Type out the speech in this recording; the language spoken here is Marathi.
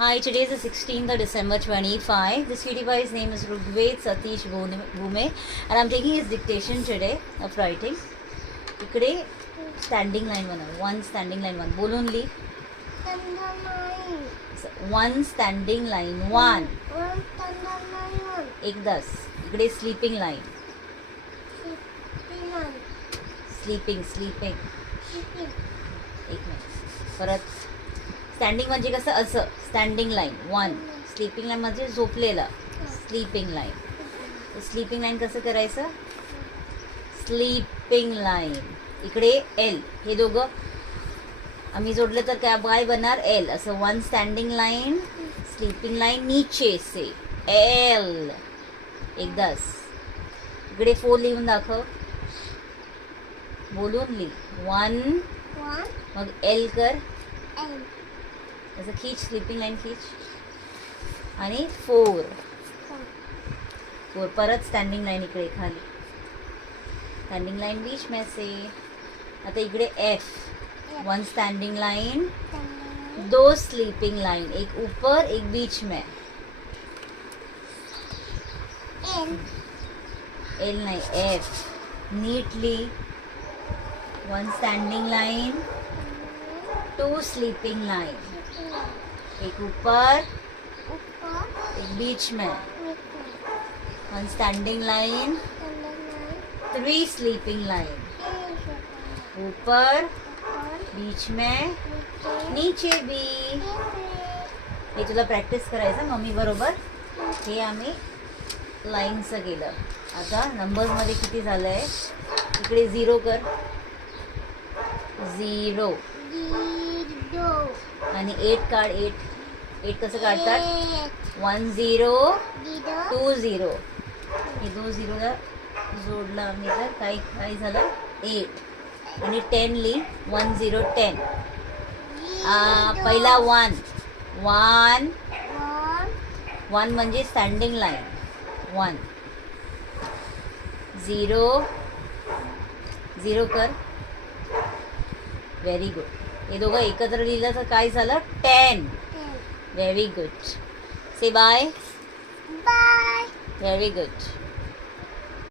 Hi, today is the 16th of December 25. This cutie pie's name is Rugved Satish Bhume and I'm taking his dictation today of writing. इकडे standing line one standing line one बोलून लिह. One standing line one. एकदाच इकडे sleeping line. Sleeping. एक मिनिट परत. स्टँडिंग म्हणजे कसं असं standing line one. Sleeping line म्हणजे झोपलेला स्लीपिंग लाईन. स्लीपिंग लाईन कसं करायचं स्लीपिंग लाईन. इकडे एल हे दोघं आम्ही जोडलं तर काय बनणार एल. असं one standing line sleeping line नीचे से एल. एकदाच इकडे फोर लिहून दाखव बोलून लिह वन मग एल कर असं खींच स्लीपिंग लाईन खींच आणि फोर परत स्टँडिंग लाईन इकडे खाली स्टँडिंग लाईन बीच में से. आता इकडे एफ वन स्टँडिंग लाईन दो स्लीपिंग लाईन एक ऊपर एक बीच में. एल नाही F neatly one standing line two sleeping line एक ऊपर एक बीच में one standing line three sleeping line ऊपर बीच में नीचे भी. हे तुला प्रॅक्टिस करायचं मम्मी बरोबर. हे आम्ही लाईनचं केलं. आता नंबर्समध्ये किती झालं आहे इकडे झिरो कर झिरो आणि 8 काढ. 8 कसं काढतात 1 0 2 0. हे 2 0ला जोडला आम्ही तर काय झालं 8 आणि 10 ली 1 0 10. पहिला 1 म्हणजे स्टँडिंग लाईन 1 0 0 कर. Very good. हे दोघं एकत्र लिहिलं तर काय झालं 10. Very good. Say bye. Very good.